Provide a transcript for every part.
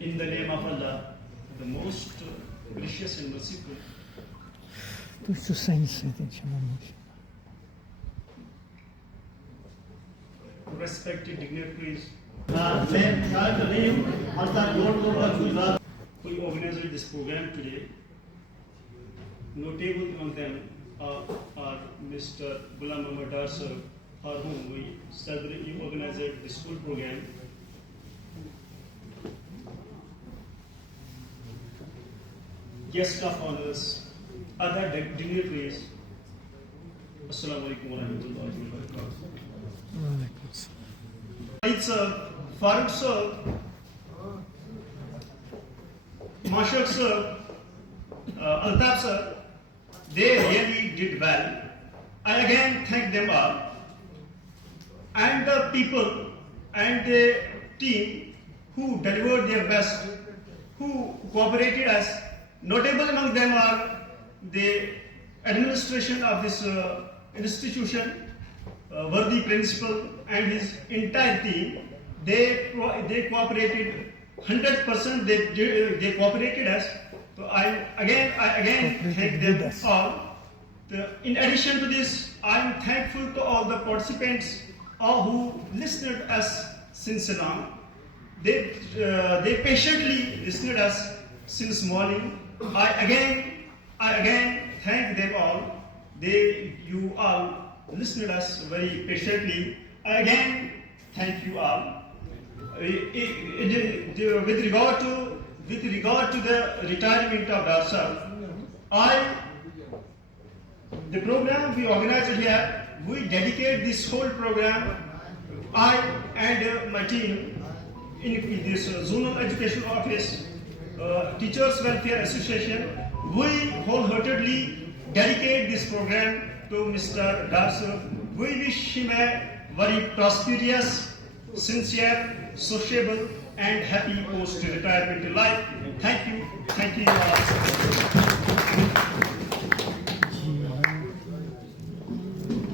In the name of Allah, the most gracious and merciful. Respected dignitaries. We organized this program today. Notable among them are Mr. Gulam Mohammad Dar sir, for whom we organized the school program. Guest of honors, other dignitaries. Assalamu alaikum wa rahmatullahi wa barakatuh. Saeed sir, Farooq sir, Mashak sir, Altaf sir, they really did well. I again thank them all. And the people and the team who delivered their best, who cooperated us. Notable among them are the administration of this institution, Worthy principal and his entire team. They cooperated 100%. They cooperated us. So I again thank them all. In addition to this, I am thankful to all the participants who listened us since long. They patiently listened us since morning. I again thank them all. You all listened us very patiently. I again thank you all. With regard to the retirement of Dar Sahab, the program we organized here, we dedicate this whole program, I and my team in this zonal education office, Teachers Welfare Association, we wholeheartedly dedicate this program to Mr. Dar Sahab. We wish him a very prosperous, sincere, sociable and happy post-retirement life. Thank you all.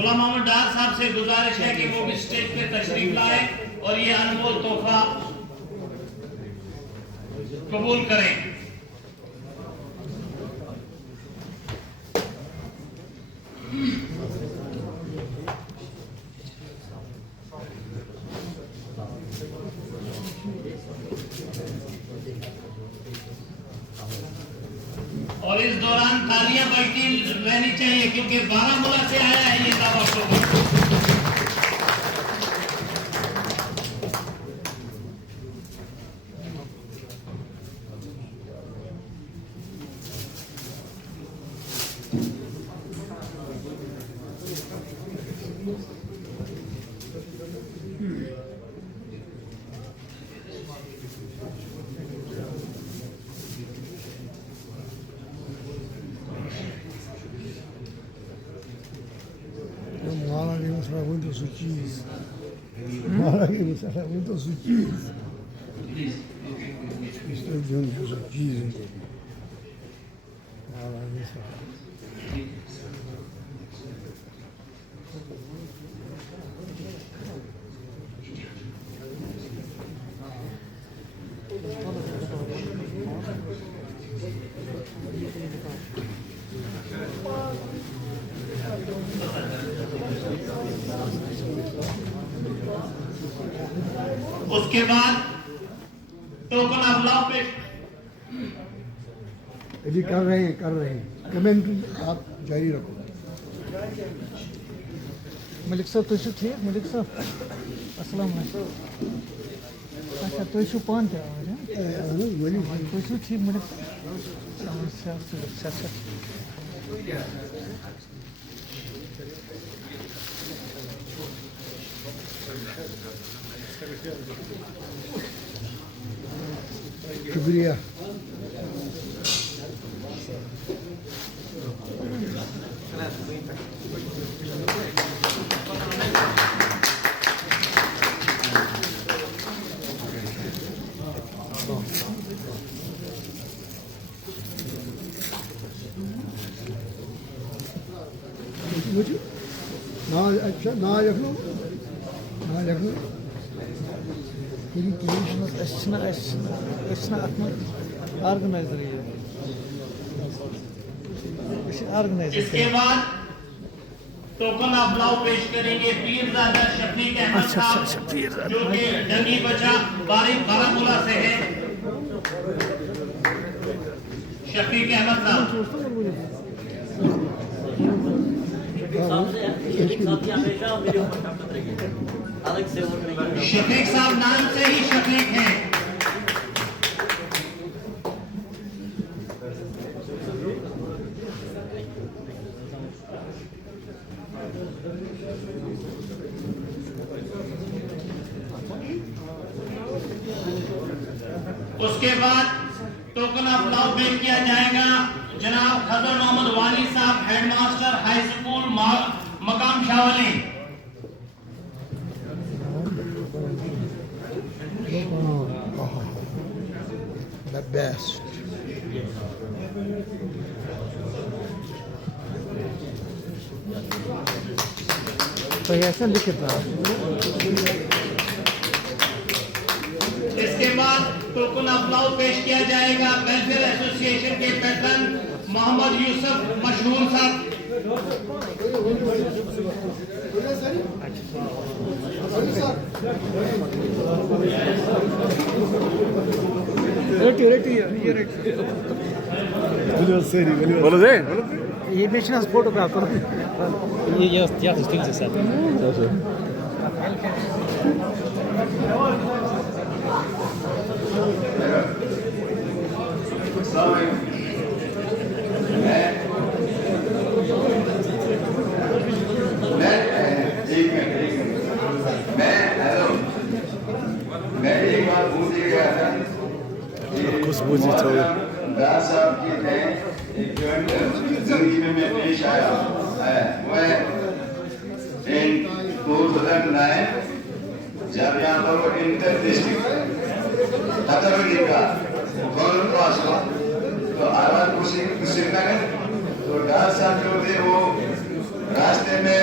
Ghulam Mohammad Dar صاحب سے گزارش ہے کہ وہ بھی stage پہ تشریف لائیں اور یہ انمول تحفہ قبول کریں. اور اس دوران تالیاں بجتی رہنی چاہیے کیونکہ بارہمولہ سے آیا ہے یہ دعویٰ شروع. Mala que não será muito sutis. Mala que não será muito sutis. Estou dizendo que sutis. Mala que será. اس کے بعد ٹوکن آف لاؤ پیش. ابھی کر رہے ہیں کمنٹ آپ جاری رکھو. ملک صاحب تُہۍ چھِو ٹھیٖک ملک صاحب السلام علیکم. اچھا تُہۍ چھِو پانہٕ تہِ آوٕرۍ تُہۍ چھِو ٹھیٖک ملک صاحب. شکریہ. اس کے بعد ٹوکن آف لاؤ پیش کریں گے پیرزادہ شفیق احمد صاحب جو کہ ڈنگی بچہ بارہمولہ سے ہے. شفیق احمد صاحب شفیق صاحب نام سے ہی شفیق ہیں. اس کے بعد ٹوکن آف لاؤ پیش کیا جائے گا جناب خضر محمد وانی صاحب ہیڈ ماسٹر ہائی اسکول مقام شاولی. The best. تو ایسا لکھے تھا. اس کے بعد ٹوکن آف لاؤ پیش کیا جائے گا ویلفیئر ایسوسی ایشن کے پیٹرن محمد یوسف مشہور صاحب. یہ نیشنل فوٹوگرافر صاحب کی ایک زندگی میں پیش آیا ہے وہ 2009 جب یہاں پر وہ انٹر ڈسٹرکٹ حترگی کا گورنر پاس ہوا تو آواز کسی کریں تو ڈار صاحب جو تھے وہ راستے میں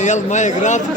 يلا مايك رابط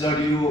ZDO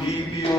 DPO,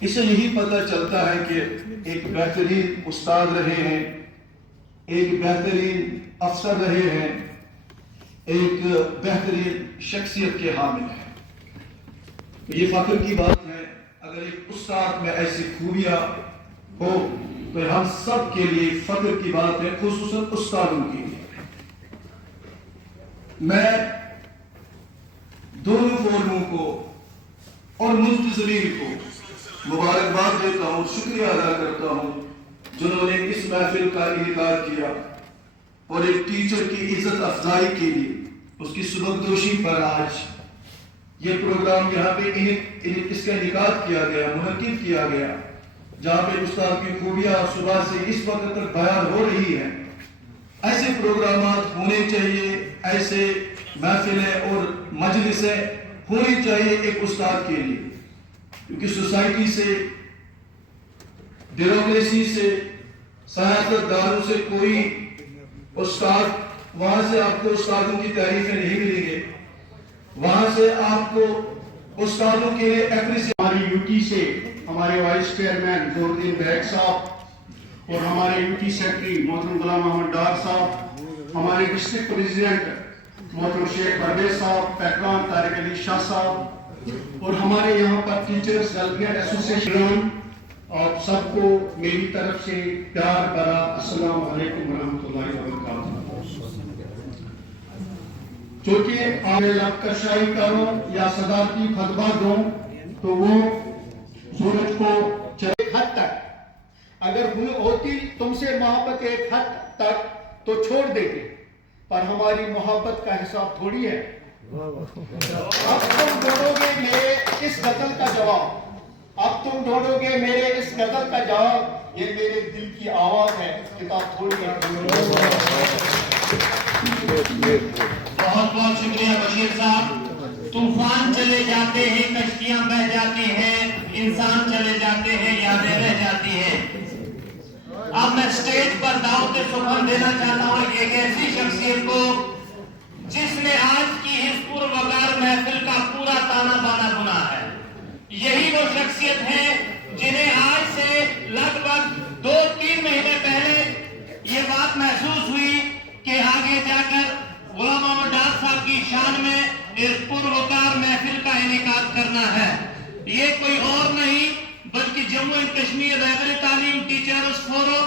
اس سے یہی پتہ چلتا ہے کہ ایک بہترین استاد رہے ہیں، ایک بہترین افسر رہے ہیں، ایک بہترین شخصیت کے حامل ہیں۔ یہ فخر کی بات ہے اگر ایک استاد میں ایسی خوبیاں ہو تو ہم سب کے لیے فخر کی بات ہے، خصوصاً استادوں کے لیے۔ میں دونوں فورموں کو اور منتظرین کو مبارکباد دیتا ہوں، شکریہ ادا کرتا ہوں جنہوں نے اس محفل کا انعقاد کیا اور ایک ٹیچر کی عزت افزائی کے لیے اس کی سبکدوشی پر آج یہ پروگرام یہاں پہ اس کا انعقاد کیا گیا، منعقد کیا گیا، جہاں پہ استاد کی خوبیاں صبح سے اس وقت تک بیان ہو رہی ہیں۔ ایسے پروگرامات ہونے چاہیے، ایسے محفلیں اور مجلسیں ہونی چاہیے ایک استاد کے لیے، کیونکہ سوسائٹی سے، بیوروکریسی سے، سیاست داروں سے کوئی استاد، وہاں سے آپ کو استادوں کی تعریفیں نہیں ملیں گے، وہاں سے آپ کو استادوں کے لیے ہماری یوٹی سے ہمارے وائس چیئرمین ظہور الدین بیگ صاحب اور ہمارے یوٹی سیکرٹری محترم غلام محمد ڈار صاحب، ہمارے ڈسٹرکٹ پریزیڈنٹ محترم شیخ پرویز صاحب، پیٹران طارق علی شاہ صاحب، اور ہمارے یہاں پر ٹیچرز ویلفیئر ایسوسیشن، آپ سب کو میری طرف سے پیار بھرا السلام علیکم ورحمۃ اللہ وبرکاتہ۔ چونکہ آپ لشکرشاہی کروں یا صدارتی خطبہ دوں تو وہ سورج کو ایک حد تک اگر ہوتی تم سے محبت ایک حد تک تو چھوڑ دیتے، پر ہماری محبت کا حساب تھوڑی ہے۔ اب تم ڈھونڈو گے میرے اس غزل کا جواب، اب تم ڈھونڈو گے میرے اس غزل کا جواب، یہ میرے دل کی آواز ہے، کتاب تھوڑی ہے۔ بہت بہت شکریہ بشیر صاحب۔ طوفان چلے جاتے ہیں، کشتیاں بہ جاتی ہیں، انسان چلے جاتے ہیں، یادیں رہ جاتی ہیں۔ اب میں سٹیج پر دعوت سخن دینا چاہتا ہوں ایک ایسی شخصیت کو جس نے آج کی اس پروقار محفل کا پورا تانا بانا بنا ہے۔ یہی وہ شخصیت ہے جنہیں آج سے لگ بھگ 2-3 مہینے پہلے یہ بات محسوس ہوئی کہ آگے جا کر غلام محمد ڈار صاحب کی شان میں اس پروقار محفل کا انعقاد کرنا ہے۔ یہ کوئی اور نہیں بلکہ جموں اینڈ کشمیر رہبر تعلیم ٹیچرز فورم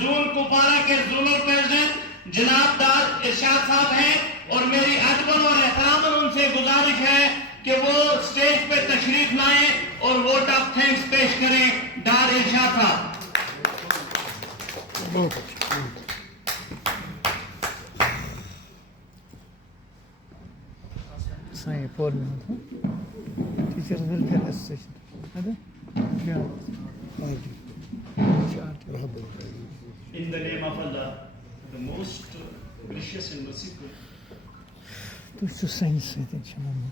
زون کپوارہ کے زونل پریزیڈنٹ جناب ڈار ارشاد صاحب ہیں، اور میری ادباً اور احتراماً ان سے گزارش ہے کہ وہ سٹیج پہ تشریف لائیں اور ووٹ آف تھینکس پیش کریں ڈار ارشاد صاحب۔ سائیں فورمن teachers welfare association In the name of Allah, the most gracious and merciful, تُہۍ چھِو سٲنِس سۭتۍ اِنشاءاللہ۔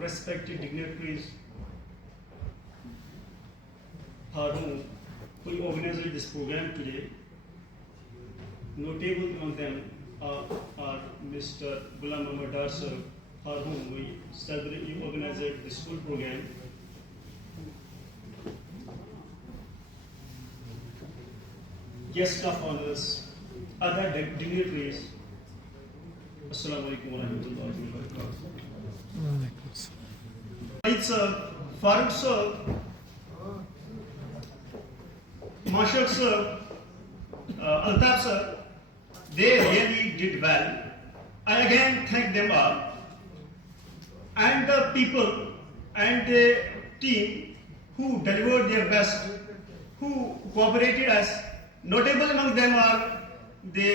respected dignitaries, who organized this program today. Notable among them are Mr. Ghulam Muhammad Dar sir, for whom we organized this school program. Guest of honors, other dignitaries. Assalamu alaikum wa rahmatullahi wa barakatuh. Saeed sir, Farooq sir, Marshal sir, Altaf sir, they really did well. I again thank them all. And the people and the team who delivered their best, who cooperated us. Notable among them are the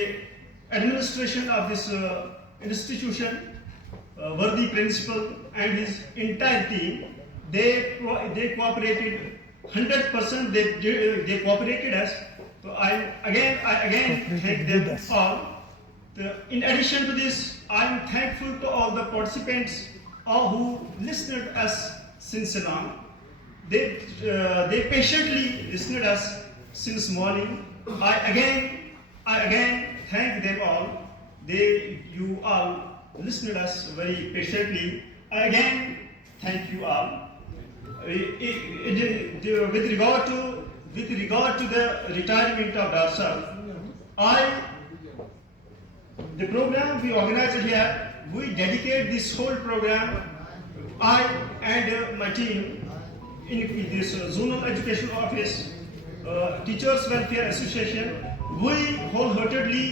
administration of this institution, Worthy principal and his entire team. They cooperated 100%. They cooperated us. So I again thank them all. In addition to this, I am thankful to all the participants who listened us since long. They patiently listened us since morning. I again thank them all. You all listened us very patiently. I again thank you all. With regard to the retirement of Dar Sahib, the program we organized here, we dedicate this whole program, I and my team in this zonal education office, Teachers Welfare Association, we wholeheartedly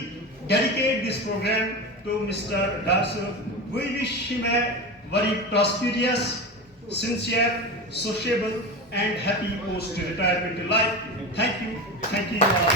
dedicate this program to Mr. Dar Sahib. We wish him a very prosperous, sincere, sociable and happy post-retirement life. Thank you all.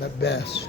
The best.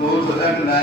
2009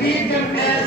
treat them as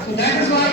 so that is why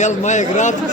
يلا Mike gratis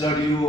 ZDO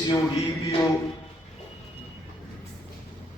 CO DPO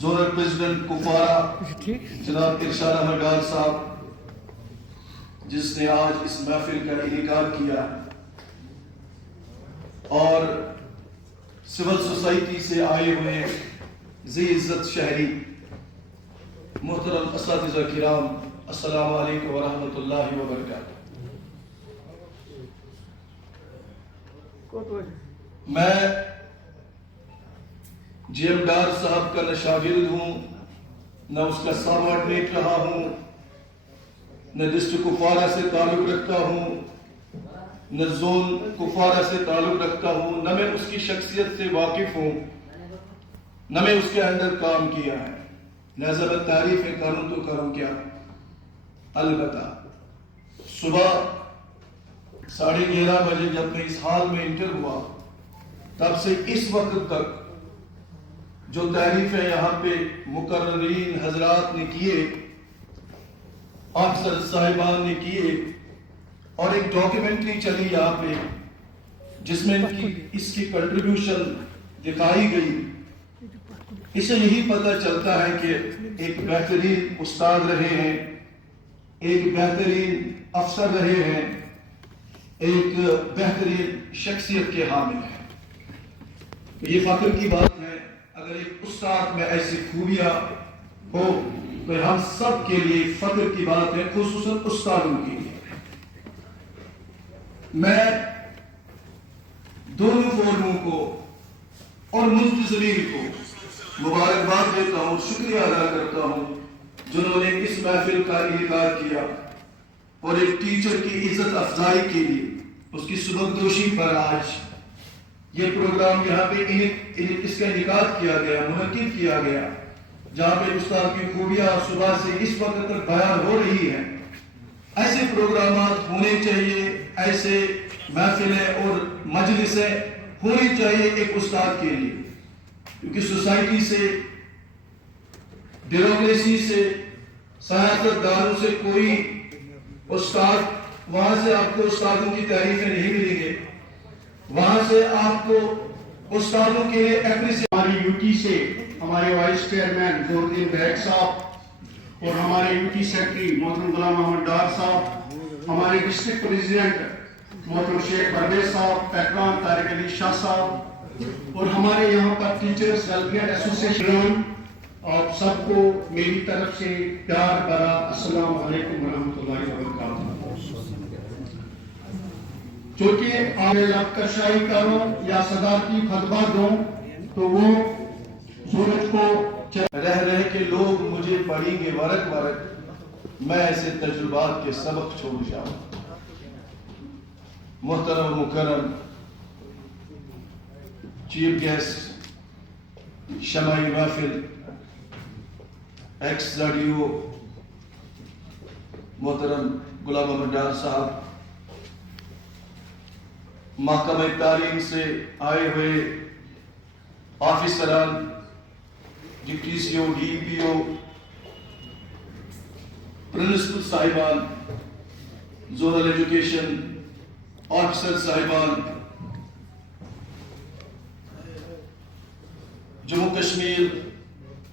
zonal president Kupwara ٹھیک جناب ارشاد احمد ڈار صاحب جس نے آج اس محفل کا انعقاد کیا، اور سول سوسائٹی سے آئے ہوئے ذی عزت شہری، محترم اساتذہ کرام، السلام علیکم ورحمۃ اللہ وبرکاتہ۔ میں جی ایم ڈار صاحب کا نہ شاگرد ہوں، نہ اس کا سابارڈینیٹ رہا ہوں، نہ ڈسٹرکٹ کپوارہ سے تعلق رکھتا ہوں، نہ زون کپوارہ سے تعلق رکھتا ہوں، نہ میں اس کی شخصیت سے واقف ہوں، نہ میں اس کے اندر کام کیا ہے، لہذا میں تعریف کروں تو کروں کیا۔ البتہ صبح 11:30 بجے جب میں اس حال میں انٹر ہوا، تب سے اس وقت تک جو تعریفیں یہاں پہ مقررین حضرات نے کیے، افسر صاحبان نے کیے، اور ایک ڈاکیومنٹری چلی یہاں پہ جس میں اس کی کنٹریبیوشن دکھائی گئی، اسے یہی پتہ چلتا ہے کہ ایک بہترین استاد رہے ہیں، ایک بہترین افسر رہے ہیں، ایک بہترین شخصیت کے حامل ہیں۔ یہ فخر کی بات ہے اگر ایک استاد میں ایسی خوبیاں ہو تو ہم سب کے لیے فخر کی بات ہے، خصوصاً استادوں کے لیے۔ میں دونوں فورموں کو اور منتظرین کو مبارکباد دیتا ہوں، شکریہ ادا کرتا ہوں جنہوں نے اس محفل کا انعقاد کیا، اور ایک ٹیچر کی عزت افزائی کے لیے اس کی سبکدوشی پر آج یہ پروگرام یہاں پہ اس کا انعقاد کیا گیا، منعقد کیا گیا، جہاں پہ استاد کی خوبیاں صبح سے اس وقت تک بیان ہو رہی ہیں۔ ایسے پروگرامات ہونے چاہیے، ایسے محفلیں اور مجلسیں ہونی چاہیے ایک استاد کے لیے، کیونکہ سوسائٹی سے، بیوروکریسی سے، سیاست داروں سے کوئی استاد، وہاں سے آپ کو استادوں کی تعریفیں نہیں ملیں گے، وہاں سے آپ کو استادوں کے لیے ہماری یوٹی سے ہمارے وائس چیئرمین زور الدین بیگ صاحب اور ہمارے یوٹی سیکرٹری محترم غلام محمد ڈار صاحب، ہمارے ڈسٹرکٹ پریزیڈنٹ محترم شیخ پرویز صاحب، پیٹران طارق علی شاہ صاحب، اور ہمارے یہاں پر ٹیچرز ویلفیئر ایسوسیشن، آپ سب کو میری طرف سے پیار بھرا السلام علیکم ورحمۃ اللہ وبرکاتہ۔ چونکہ آپ لب کشائی کروں یا صدارتی خطبہ دوں تو وہ سورج کو رہ کے لوگ مجھے پڑھیں گے ورق ورق، میں ایسے تجربات کے سبق چھوڑ جاؤں۔ محترم مکرم چیف گیسٹ، شمعی محفل، ایکس زڈیو محترم غلام محمد ڈار صاحب، محکمہ تعلیم سے آئے ہوئے آفیسران، ڈپٹی سی او، ڈی پی او، پرنسپل صاحبان، زونل ایجوکیشن آفیسر صاحبان، جموں کشمیر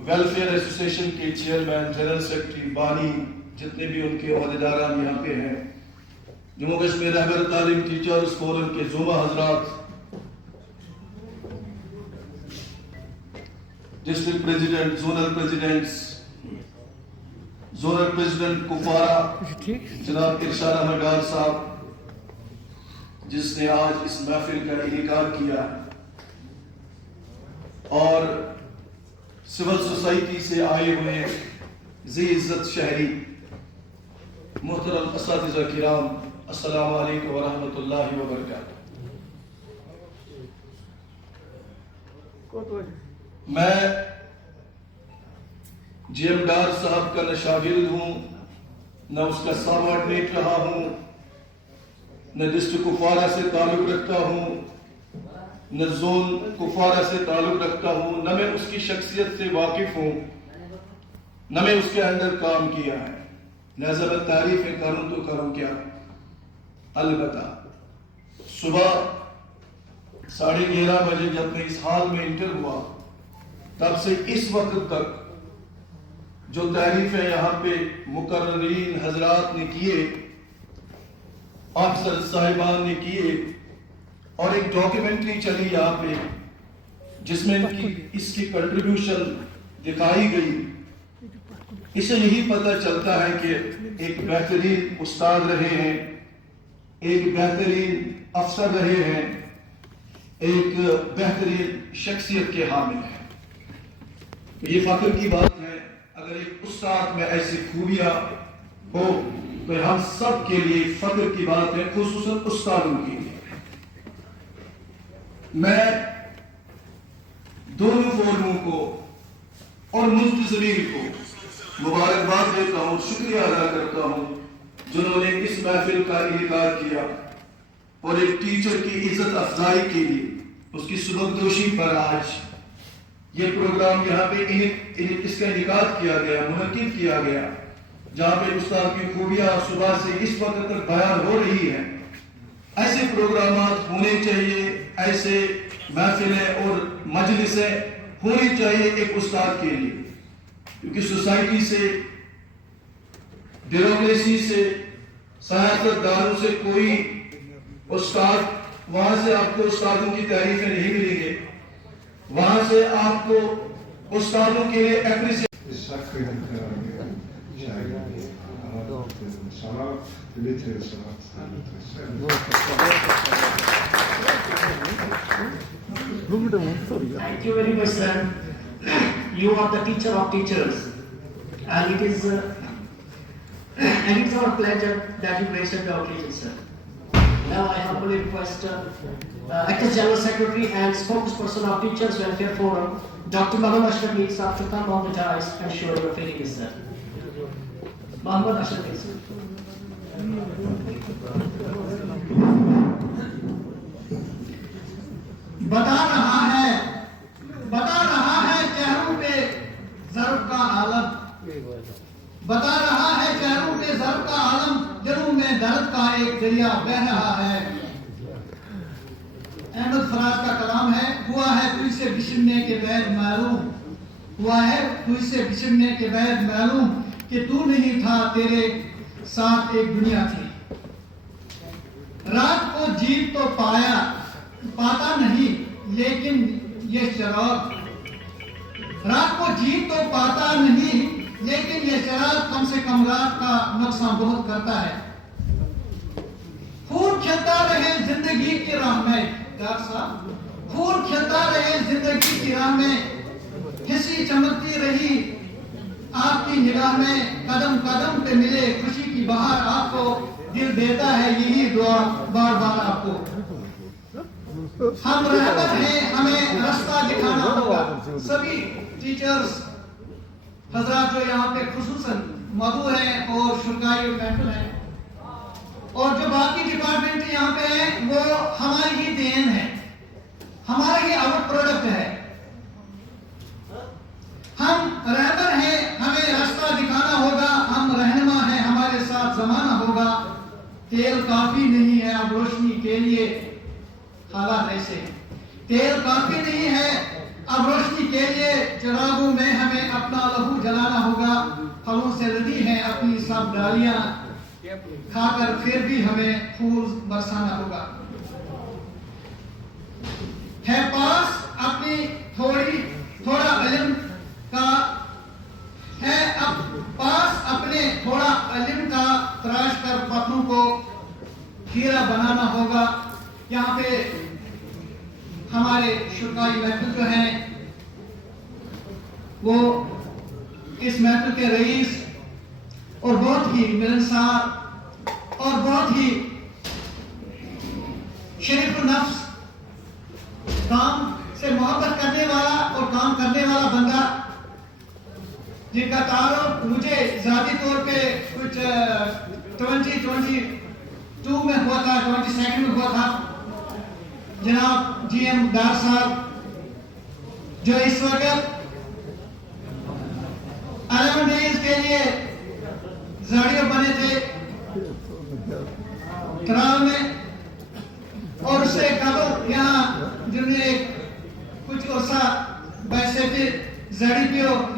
ویلفیئر ایسوسیشن کے چیئرمین، جنرل سیکرٹری، بانی، جتنے بھی ان کے عہدیداران یہاں پہ ہیں، جموں کشمیر رہبر تعلیم ٹیچرز فورم کے زمرہ حضرات، district president, zonal presidents, zonal president Kupwara جناب ارشاد احمد ڈار صاحب جس نے آج اس محفل کا انعقاد کیا، اور سول سوسائٹی سے آئے ہوئے ذی عزت شہری، محترم اساتذہ کرام، السلام علیکم ورحمۃ اللہ وبرکاتہ۔ میں جی ایم ڈار صاحب کا نہ شاگرد ہوں، نہ اس کا سابارڈینیٹ رہا ہوں، نہ ڈسٹرکٹ کپوارہ سے تعلق رکھتا ہوں، نہ زون کپوارہ سے تعلق رکھتا ہوں، نہ میں اس کی شخصیت سے واقف ہوں، نہ میں اس کے اندر کام کیا ہے، لہذا میں تعریفیں کروں تو کروں کیا۔ البتہ صبح 11:30 بجے جب میں اس حال میں انٹر ہوا، تب سے اس وقت تک جو تعریفیں یہاں پہ مقررین حضرات نے کیے، افسر صاحبان نے کیے، اور ایک ڈاکیومنٹری چلی یہاں پہ جس میں اس کی کنٹریبیوشن دکھائی گئی، اسے یہی پتہ چلتا ہے کہ ایک بہترین استاد رہے ہیں، ایک بہترین افسر رہے ہیں، ایک بہترین شخصیت کے حامل ہیں۔ یہ فخر کی بات ہے اگر ایک استاد میں ایسی خوبیاں ہو تو ہم سب کے لیے فخر کی بات ہے، خصوصاً استادوں کے لیے۔ میں دونوں فورموں کو اور منتظرین کو مبارکباد دیتا ہوں، شکریہ ادا کرتا ہوں جنہوں نے اس محفل کا انعقاد کیا اور ایک ٹیچر کی عزت افزائی کے لیے اس کی سبکدوشی پر آج یہ پروگرام یہاں پہ اس کا انعقاد کیا گیا، منعقد کیا گیا، جہاں پہ استاد کی خوبیاں صبح سے اس وقت تک بیان ہو رہی ہیں۔ ایسے پروگرامات ہونے چاہیے، ایسے محفلیں اور مجلسیں ہونی چاہیے ایک استاد کے لیے، کیونکہ سوسائٹی سے، بیوروکریسی سے، سیاست داروں سے کوئی استاد، وہاں سے آپ کو استادوں کی تعریفیں نہیں ملیں گے، وہاں سے آپ کو استادوں کے لیے appreciate Thank you very much, sir. You are the teacher of teachers, and it is our pleasure that you graced the occasion, sir. Now I humbly request Acting General Secretary and spokesperson of Teachers Welfare Forum, Dr. Muhammad Ashraf Mir Saab, to come on the dais and show your feelings, sir. Muhammad Ashraf Mir, sir. بتا رہا ہے چہروں پہ ضرب کا عالم، بتا رہا ہے چہروں پہ ضرب کا عالم، دلوں میں درد کا ایک دریا بہ رہا ہے۔ احمد فراز کا کلام ہے، ہوا ہے تجھ سے بچھڑنے کے بعد معلوم، ہوا ہے تجھ سے بچھڑنے کے بعد معلوم کہ تو نہیں تھا، تیرے ساتھ ایک دنیا تھی۔ رات کو جیت تو پاتا نہیں لیکن یہ چراغ، رات کو جیت تو پاتا نہیں لیکن یہ چراغ کم سے کم رات کا نقصان بہت کرتا ہے۔ خون کھلتا رہے زندگی کی راہ میں، ڈاکٹر صاحب، خون کھلتا رہے زندگی کی راہ میں، ہنسی چمکتی رہی آپ کی نگاہ میں، قدم قدم پہ ملے خوشی کی بہار آپ کو، دل دیتا ہے یہی دعا بار بار آپ کو۔ ہم رہبر ہیں، ہمیں رستہ دکھانا ہوگا۔ سبھی ٹیچرز حضرات جو یہاں پہ خصوصاً مدعو ہیں اور شرکائی محفل ہیں، اور جو باقی ڈپارٹمنٹ یہاں پہ ہیں، وہ ہماری ہی دین ہے، ہمارا ہی آؤٹ پروڈکٹ ہے۔ ہم رہبر ہیں، ہمیں راستہ دکھانا ہوگا، ہم رہنما ہیں، ہمارے ساتھ زمانہ ہوگا۔ تیل کافی نہیں ہے اب روشنی کے لیے، حالات ایسے ہیں، تیل کافی نہیں ہے اب روشنی کے لیے، چراغوں میں ہمیں اپنا لہو جلانا ہوگا۔ پھلوں سے لدی ہیں اپنی سب ڈالیاں، کھا کر پھر بھی ہمیں پھول برسانا ہوگا۔ ہے پاس اپنی تھوڑا علم کا، ہے اب پاس اپنے تھوڑا علم کا، تراش کر پتنوں کو ہیرا بنانا ہوگا۔ یہاں پہ ہمارے شرکائی محفل جو ہیں وہ اس محفل کے رئیس اور بہت ہی ملنسار اور بہت ہی شریف النفس، کام سے محبت کرنے والا اور کام کرنے والا بندہ، جن کا تعارف مجھے ذاتی طور پہ کچھ 2022 میں ہوا تھا، 22 میں ہوا تھا، جناب جی ایم ڈار صاحب، جو اس وقت 11 ڈیز کے لیے زاڑیوں بنے تھے کرال میں، اور اس سے قبل یہاں جنہوں نے کچھ عرصہ بیسے تھے ZDPO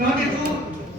22।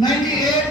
98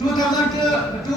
2002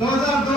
2002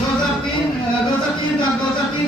2003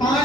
5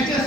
HS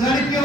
ZDPO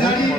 ZDO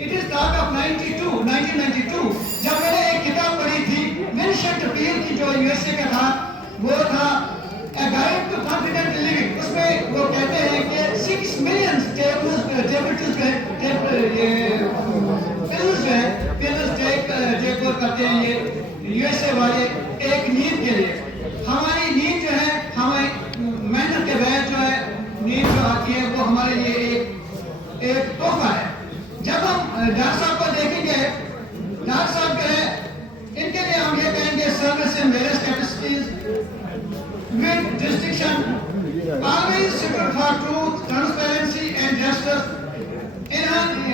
It is talk of 1992 جب میں نے ایک کتاب پڑھی تھی ونسٹن چرچل کی جو USA کا تھا وہ تھا A Guide to Confident Living. اس میں وہ کہتے ہیں کہ 6 ملین ٹیک کرتے ہیں یہ USA والے ایک نیند کے لیے. ہماری نیند جو ہے ہماری محنت کے بعد جو ہے نیند جو آتی ہے وہ ہمارے لیے ایک تحفہ ہے. جب ہم ڈاکٹر صاحب کو دیکھیں گے ڈاکٹر صاحب جو ہے ان کے لیے ہم یہ کہیں گے service in various capacities with distinction, always seeking for truth, transparency and justice, earned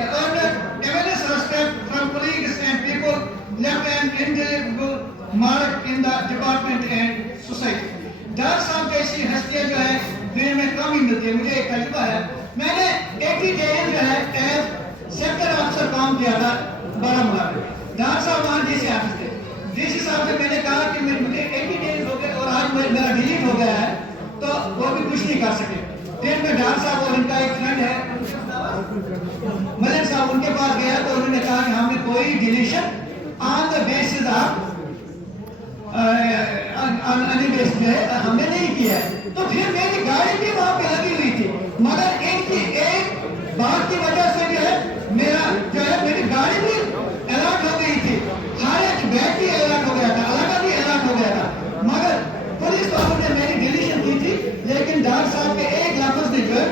immense respect from colleagues and people, left an indelible mark in the department and society. Doctor صاحب جیسی ہستیاں جو ہے دنیا میں کم ہی ملتی ہے. مجھے ایک تجربہ ہے, میں نے 80 days جو ہے ایز سیکٹر افسر کام کیا تھا بارہمولہ میں. ڈاکٹر صاحب وہاں ڈی سی آفس تھے. ڈی سی صاحب سے میں نے کہا کہ مجھے 80 days ہو گئے اور آج میرا ڈیلیٹ ہو گیا ہے, تو وہ بھی کچھ نہیں کر سکے. پھر میں ڈاکٹر صاحب اور ان کا ایک فرینڈ ہے ملک صاحب, ان کے پاس گیا تو انہوں نے کہا کہ ہم نے کوئی deletion on the basis of ہم نے نہیں کیا ہے. تو پھر میری گاڑی بھی وہاں پہ لگی ہوئی تھی, مگر ایک بات کی وجہ سے جو ہے میرا جو ہے میری گاڑی بھی الرٹ ہو گئی تھی, ہر ایک بیگ بھی الرٹ ہو گیا تھا, علاقہ بھی الرٹ ہو گیا تھا, مگر پولیس والوں نے میری ڈیلیشن کی تھی. لیکن ڈاکٹر صاحب کے ایک لفظ نے جو ہے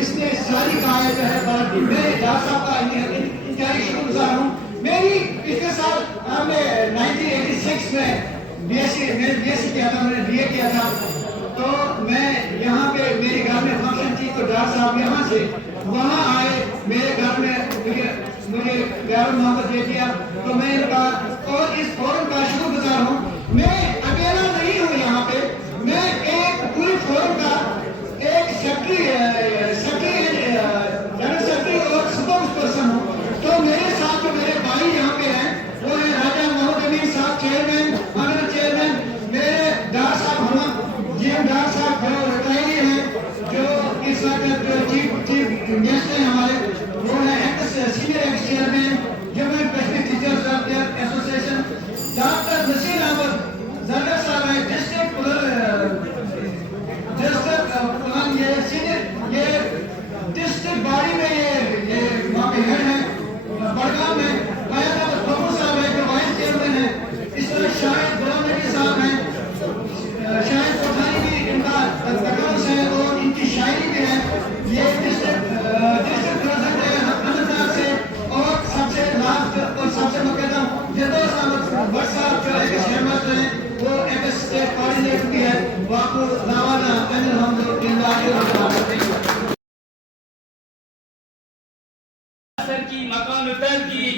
اس نے ساری کہانی جو ہے بات کی. میں ڈاکٹر صاحب کا انتہائی شکر گزار ہوں. میری پچھلے سال ہم نے 1986 میں بی ایس سی کیا تھا, میں نے BA کیا تھا. تو میں یہاں پہ میرے گھر میں فنکشن تھی تو ڈاکٹر صاحب یہاں سے وہاں آئے میرے گھر میں, مجھے پیار محبت دے دیا. تو میں نے کہا اور اس فورم کا شکر گزار ہوں. میں اکیلا نہیں ہوں یہاں پہ, میں ایک پوری فورم کا ایک جنرل سیکرٹری اور سپورٹ پرسن ہوں. تو میرے ساتھ جو میرے بھائی یہاں پہ ہیں وہ ہیں راجہ محمد امین صاحب چیئرمین, آنر چیئرمین, میرے ڈاکٹر صاحب جی ایم ڈاکٹر صاحب جو ریٹائری ہیں, جو اس وقت جو چیف گیسٹ ہیں ہمارے وہ ہیں senior ex chairman Jammu Kashmir teachers welfare association, doctor Nasir Ahmad Zardar صاحب ہیں ڈسٹرکٹ پلان, یہ سینئر یہ ڈسٹرکٹ باڈی میں یہ وہاں پہ ہیڈ ہیں بڑگام میں. قیادت احمد ببو صاحب ہیں جو وائس چیئرمین ہیں. اس طرح شاہد غلام نبی صاحب ہیں, شاہد کوٹھانی بھی ان کا تقرص ہے اور ان کی شاعری بھی ہے. یہ ڈسٹرکٹ پریزیڈنٹ ہے اننتناگ سے. اور سب سے لاسٹ اور سب سے مقدم جردوس احمد بٹ صاحب جو ایک شہمت ہیں, وہ ایک اسٹیٹ کوارڈینیٹر بھی ہے. واقع دعوانا ان الحمدللہ رب العالمین. کی مکان اتر کی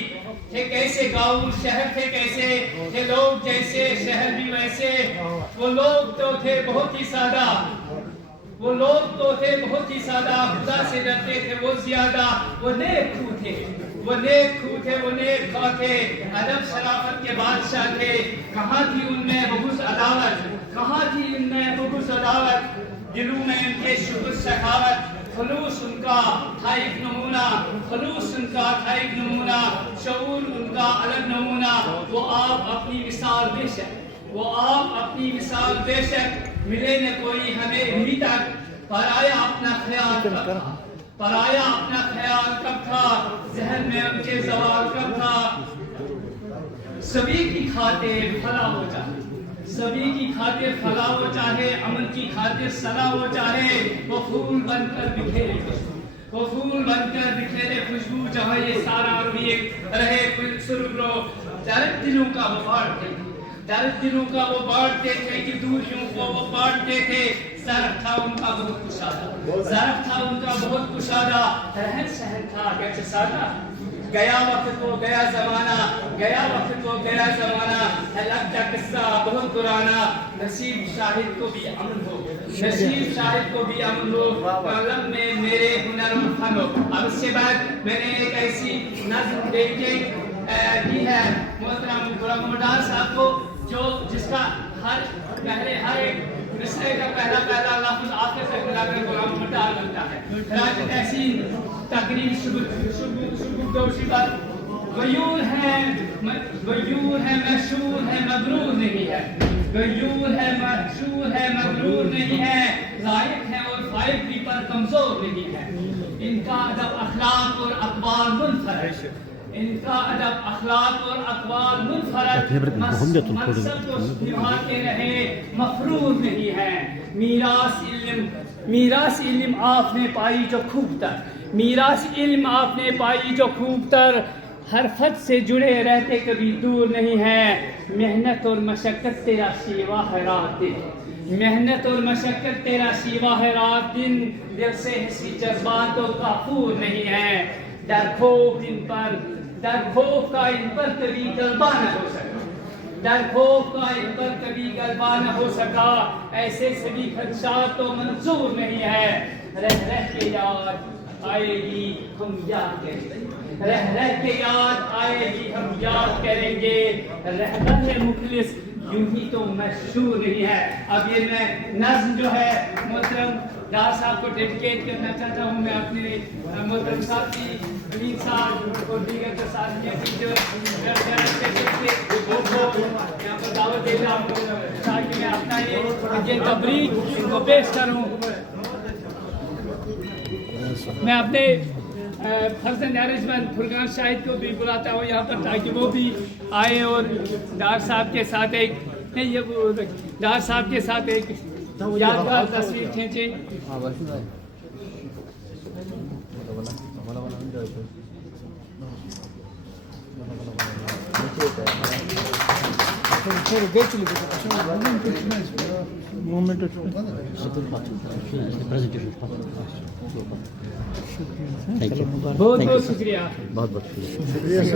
کہ کیسے گاؤں شہر تھے, کیسے کہ لوگ جیسے شہر بھی ویسے. وہ لوگ تو تھے بہت ہی سادہ, وہ لوگ تو تھے بہت ہی سادہ, خدا سے ڈرتے تھے وہ زیادہ. وہ نیک خو تھے, وہ نیک خو تھے, وہ نیک خواہ تھے, ادب شرافت کے بادشاہ تھے. کہاں تھی ان میں بغض عداوت, کہاں تھی ان میں بغض عداوت, دلوں میں ان کے شکر سخاوت. خلوص ان کا تھا ایک نمونہ, خلوص ان کا تھا ایک نمونہ, شعور ان کا الگ نمونہ. وہ آپ اپنی مثال بے شک, وہ آپ اپنی مثال بے شک. ملے نہ کوئی ہمیں ابھی تک, پرایا اپنا خیال کب تھا, پرایا اپنا خیال کب تھا, ذہن میں ان کے زوال کب تھا. سبھی کی خاطر بھلا ہو جائے, سبھی کی خاطر فلاح ہو چاہے, امن کی خاطر صلاح ہو چاہے. وہ پھول بن کر بکھیرے خوشبو, وہ پھول بن کر بکھیرے خوشبو, جہاں یہ سارا ریگ رہے سربرو. درد دلوں کا وہ بانٹتے تھے, درد دلوں کا وہ بانٹتے تھے کہ دوریوں کو وہ بانٹتے تھے. ظرف تھا ان کا بہت کشادہ, ظرف تھا ان کا بہت کشادہ. رہن سہن تھا گچ سادہ, گیا وقت وہ گیا زمانہ, گیا وقت وہ گیا زمانہ. ہے لگتا قصہ بہت پرانا, نصیب شاہد کو بھی امن ہو, نصیب شاہد کو بھی امن ہو. قلم میں میرے ہنر و فن ہو. اب اس کے بعد میں نے ایک ایسی نظم دی ہے محترم غلام محمد ڈار صاحب کو, جو جس کا ہر پہلے ہر ایک مصرے کا پہلا پہلا لفظ آخر سے ملا کر غلام مٹار بنتا ہے. راج تحسین تقریب شبو دوشی پر غیور ہے مشہور ہے مغرور نہیں ہے. غیور ہے مشہور ہے مغرور نہیں ہے. لائق ہے اور فائق بھی پر کمزور نہیں ہے. ان کا ادب اخلاق اور اقوال منفرد. ان کا ادب اخلاق اور اقوال منفرد. منصب کو نبھاتے رہے مفرور نہیں ہے. میراث علم آپ نے پائی جو خوب تر. میراث علم آپ نے پائی جو خوب تر. ہر فت سے جڑے رہتے کبھی دور نہیں ہے. محنت اور مشقت تیرا سیوا ہے رات دن. محنت اور مشقت تیرا سیوا ہے رات دن. دل سے حسی جذبات تو کافور نہیں ہے. ڈر خوف کا ان پر کبھی غلبہ نہ ہو سکا. ڈر خوف کا ان پر کبھی غلبہ نہ ہو سکا. ایسے سبھی خدشات تو منظور نہیں ہے. رہ کے یاد آئے گی ہم یاد کریں گے. رہ کے یاد آئے گی ہم یاد کریں گے. رہبر مخلص یوں ہی تو مشہور نہیں ہے. اب یہ میں نظم جو ہے محترم ڈار صاحب کو ڈیڈیکیٹ کرنا چاہتا ہوں. میں اپنے محترم ساتھی امین صاحب اور دیگر ساتھیوں کی جو یہاں پر دعوت دے رہا ہوں تاکہ میں اپنا یہ تبریک ان کو پیش کروں. میں اپنے فرزند ارجمند فرقان شاہد کو بھی بلاتا ہوں یہاں پر تاکہ وہ بھی آئے اور ڈار صاحب کے ساتھ ایک یادگار تصویر کھینچیں. بہت بہت شکریہ. بہت بہت شکریہ.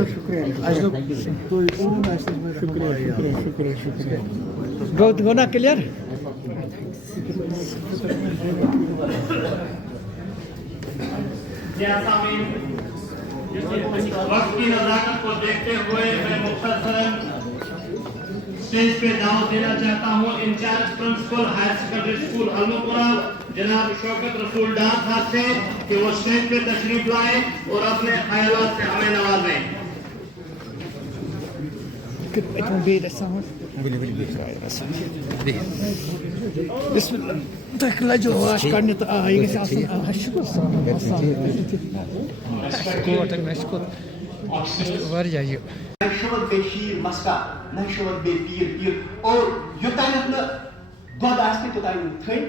گونا کلیئر. وقت کی نزاکت کو دیکھتے ہوئے میں مختصراً اسٹیج پہ دعوت دینا چاہتا ہوں incharge principal higher secondary school Halmpora جناب شوکت رسول ڈار صاحب سے کہ وہ اسٹیج پہ تشریف لائیں اور اپنے خیالات سے ہمیں نوازیں. بسم اللہ. تکلا جو واش کرنے تو آئے گا شکر شکر جائیے. شوت بے شیر مسکا نہ شوت بے پیر پیر اور یوتانیت نہ دود آسہِ توتانۍ تھٔنۍ.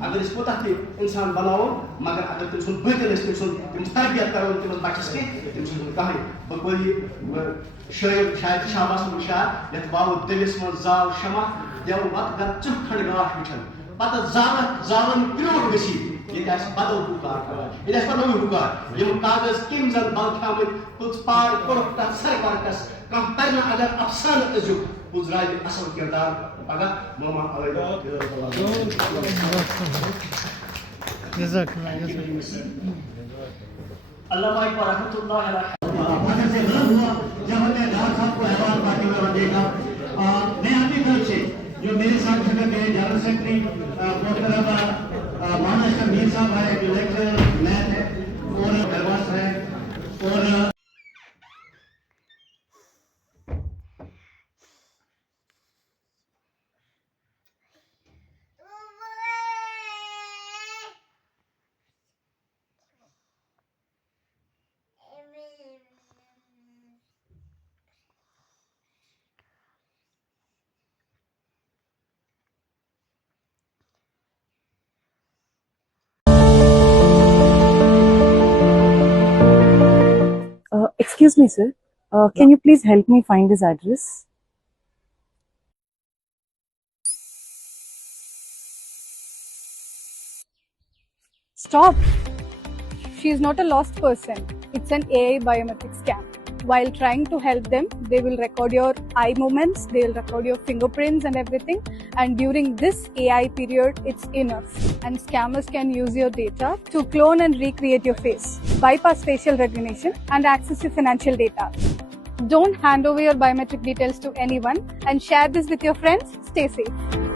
اگر أسۍ کوتاہ تہِ اِنسان بناوو مگر اگر تٔمۍ سُنٛد بٲطِل أسۍ تٔمِس تربیت کرو تٔمِس بچس کینٛہہ تٔمۍ سُنٛد کٕہٕنۍ. بہٕ گوٚو شٲعر شاید شاباس صٲبُن شعر یتھ واوٕ دٔلِس منٛز زال شمع دٮ۪و وت گر ژٕ کھنٛڈ گاش وٕچھن پتہٕ زالن برٛونٛٹھ گٔژھِتھ ییٚتہِ آسہِ بدل حُکار کران ییٚتہِ آسہِ پتہٕ نوٚوُے حُکار. یِم کاغذ کٔمۍ زن بلکھیٛامٕتۍ پٕژ پار کوٚرُکھ تتھ سرکارکس. کانٛہہ پرِ نہٕ اگر افسانہٕ أزیُک گُزرایہِ اصل کردار پگاہ ماما اللہ پاک و رحمۃ اللہ علیہ سے غلط ہوا جب ہم نے ڈار صاحب کو احوال پاتے ہوئے دیکھا. میں اپنی طرف سے جو میرے ساتھ شکر میرے جنرل سیکرٹری محترم مولانا اشرف میر صاحب ہے جو لیکچرر میتھ ہے اور درواز ہے اور Excuse me, sir. Can you please help me find his address? Stop! She is not a lost person. It's an AI biometric scam. While trying to help them, they will record your eye movements, they will record your fingerprints and everything. And during this AI period, it's enough. And scammers can use your data to clone and recreate your face, bypass facial recognition, and access your financial data. Don't hand over your biometric details to anyone and share this with your friends. Stay safe.